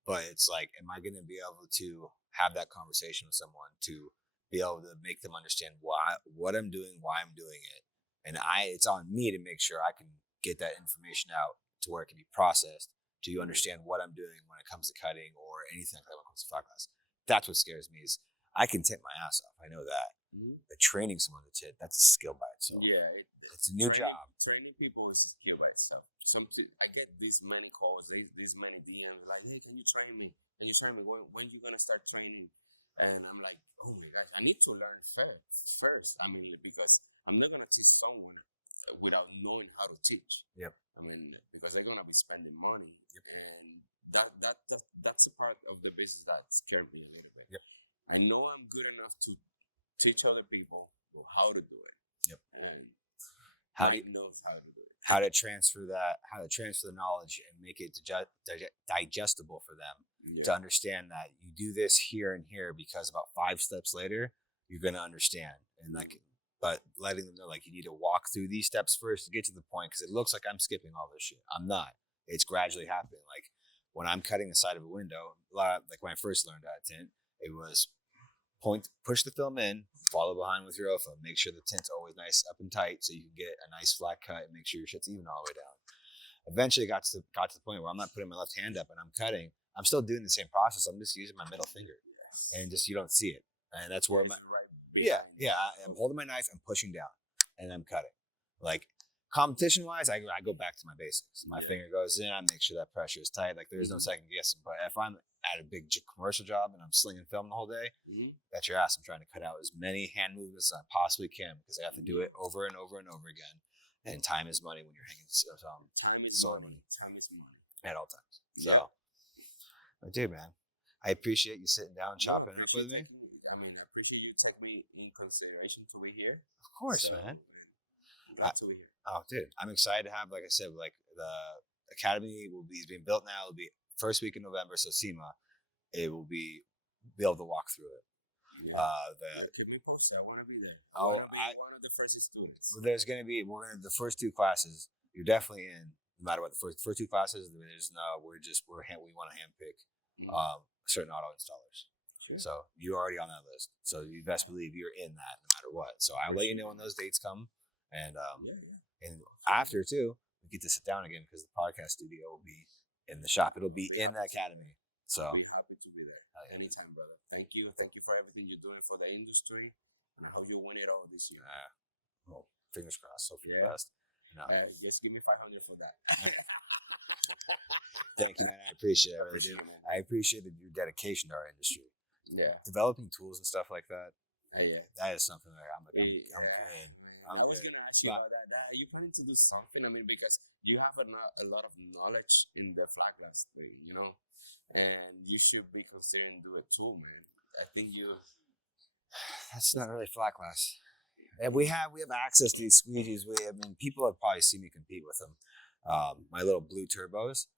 But it's like, am I going to be able to have that conversation with someone to be able to make them understand what I'm doing, why I'm doing it, and it's on me to make sure I can get that information out to where it can be processed, to you understand what I'm doing when it comes to cutting or anything like that when it comes to flat glass. That's what scares me is I can tint my ass off. I know that. But training someone to tint, that's a skill by itself. Yeah. It's a new job. Training people is a skill by itself. I get these many calls, these many DMs like, "Hey, can you train me? Can you train me? When you going to start training?" And I'm like, "Oh my gosh, I need to learn first. Because I'm not going to teach someone without knowing how to teach." Yep. Because they're gonna be spending money, and that's a part of the business that scared me a little bit. Yep. I know I'm good enough to teach other people how to do it. Yep. And How do you knows how to do it? How to transfer the knowledge and make it digestible for them to understand that you do this here and here because about 5 steps later you're gonna understand, and but letting them know like you need to walk through these steps first to get to the point, because it looks like I'm skipping all this shit. I'm not. It's gradually happening. Like when I'm cutting the side of a window, like when I first learned how to tint, it was push the film in, follow behind with your OFA, make sure the tint's always nice up and tight so you can get a nice flat cut and make sure your shit's even all the way down. Eventually got to the point where I'm not putting my left hand up and I'm cutting. I'm still doing the same process. I'm just using my middle finger, and just you don't see it. And that's where I'm holding my knife and pushing down, and I'm cutting. Like competition wise, I go back to my basics. My finger goes in, I make sure that pressure is tight. Like there's no second guessing. But if I'm at a big commercial job and I'm slinging film the whole day, bet your ass I'm trying to cut out as many hand movements as I possibly can, because I have to do it over and over and over again. And time is money when you're hanging time is money. Time is money at all times. So, but dude, man, I appreciate you sitting down and chopping it up with me. I appreciate you taking me in consideration to be here. Of course, man. Glad to be here. Oh, dude, I'm excited to have, like I said, like the academy is being built now. It'll be first week in November, so SEMA, it will be able to walk through it. Keep me posted. I want to be there. I want to be one of the first students. There's going to be the first 2 classes. You're definitely in, no matter what. The first 2 classes. There's no. We want to handpick certain auto installers. Sure. So you're already on that list. So you best believe you're in that no matter what. So I'll let you know when those dates come, and and after too, we get to sit down again because the podcast studio will be in the shop. It'll be in the academy. So I'll be happy to be there anytime, brother. Thank you for everything you're doing for the industry, and I hope you win it all this year. Well, fingers crossed. So for the best. No. Just give me 500 for that. Thank you, man. I appreciate it. I really do. I appreciate your dedication to our industry. Yeah, developing tools and stuff like that. That is something that I'm good. I was gonna ask you about that. Are you planning to do something? Because you have a lot of knowledge in the flat glass thing, and you should be considering do it too, man. I think That's not really flat glass. And we have access to these squeegees. People have probably seen me compete with them. My little blue turbos.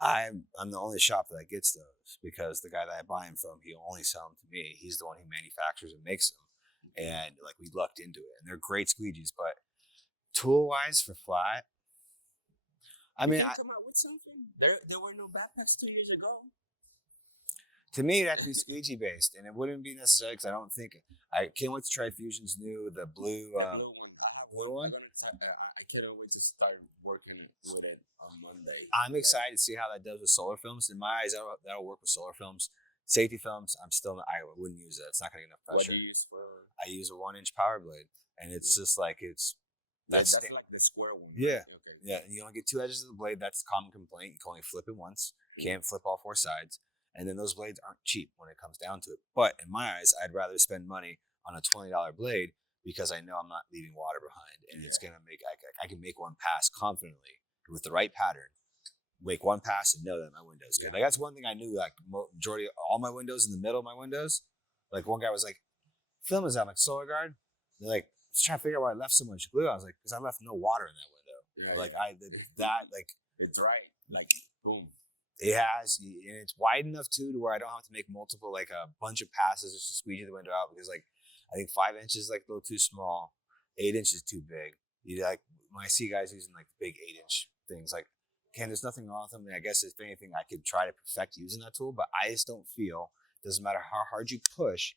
I'm the only shop that gets those, because the guy that I buy them from, he only sell them to me. He's the one who manufactures and makes them. And we lucked into it, and they're great squeegees. But tool wise for flat, come out with something. There were no backpacks 2 years ago. To me, it'd have to be squeegee based, and it wouldn't be necessarily because I can't wait to try Fusion's the blue one. blue one. I cannot wait to start working with it on Monday. I'm excited to see how that does with solar films. In my eyes, that'll work with solar films. Safety films, I wouldn't use that. It's not gonna get enough pressure. What do you use for? I use a 1-inch power blade, and it's just like that's like the square one. Yeah. Right? Okay. Yeah, and you only get 2 edges of the blade. That's the common complaint. You can only flip it once. You can't flip all 4 sides. And then those blades aren't cheap when it comes down to it. But in my eyes, I'd rather spend money on a $20 blade because I know I'm not leaving water behind, and it's gonna make I can make one pass confidently with the right pattern. Make one pass and know that my window's good. Like that's one thing I knew. Like majority of all my windows in the middle of my windows. Like one guy was like, "Film is on like Solar Guard." They're like, I was trying to figure out why I left so much glue. I was like, because I left no water in that window. Yeah, like it's right. Like boom. It has, and it's wide enough too to where I don't have to make multiple like a bunch of passes just to squeeze the window out because like I think 5 inches is like a little too small, 8 inches too big. You like when I see guys using like the big 8-inch things, like there's nothing wrong with them. And I guess if anything, I could try to perfect using that tool, but I just don't feel. Doesn't matter how hard you push,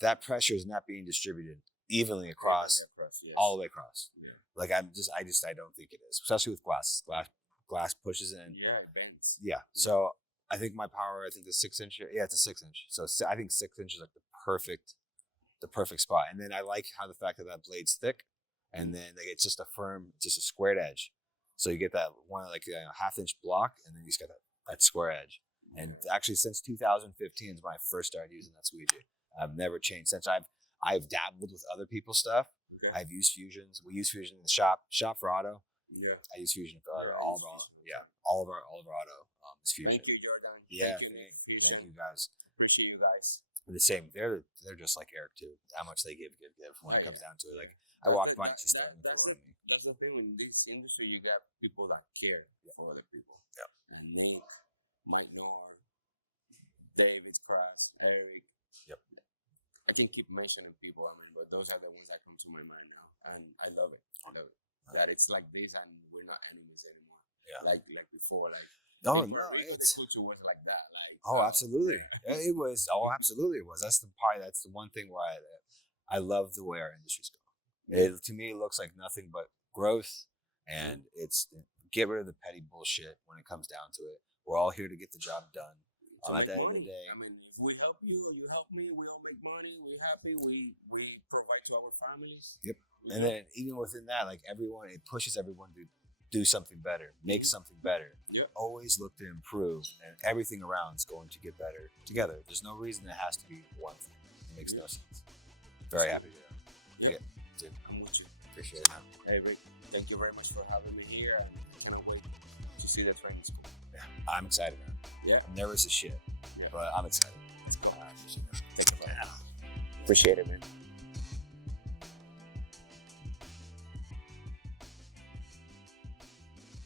that pressure is not being distributed evenly across, all the way across. Yeah. Like I don't think it is, especially with glass. Glass pushes in. Yeah, it bends. Yeah. So I think my power, I think the 6-inch. Yeah, it's a 6-inch. So I think 6 inches is like the perfect spot. And then I like how the fact that blade's thick, and then like, it's just a squared edge. So you get that one like a 1/2-inch block, and then you just got that square edge. And actually, since 2015 is when I first started using that squeegee. I've never changed since. I've dabbled with other people's stuff. Okay. I've used fusions. We use fusion in the shop for auto. Yeah, I use fusion for all of our auto is fusion. Thank you, Jordan. Yeah, thank you guys. Appreciate you guys. The same. They're just like Erik too. How much they give when it comes down to it. Like I walk by and she's starting to throw me. That's the thing in this industry. You got people that care for other people. Yeah. And Nate, Mike Nord, David Cross, Erik. Yep. I can keep mentioning people. I mean, but those are the ones that come to my mind now, and I love it. That it's like this, and we're not enemies anymore. Yeah. Like before, like. No, the culture was like that. Like absolutely, it was. Absolutely, it was. That's the one thing where I love the way our industry's going. To me, it looks like nothing but growth, and it's get rid of the petty bullshit when it comes down to it. We're all here to get the job done. At the end of the day, I mean, if we help you or you help me, we all make money. We're happy. We provide to our families. Yep. And then even within that, like everyone, it pushes everyone to do something better, make something better. Yep. Always look to improve, and everything around is going to get better together. There's no reason it has to be one thing. It makes no sense. Very happy to do it. Dude, I'm with you. Appreciate it, man. Hey, Rick, thank you very much for having me here. I cannot wait to see the training school. Yeah, I'm excited, man. Yeah. I'm nervous as shit, but I'm excited. Let's go. Thank you, man. Appreciate it, man.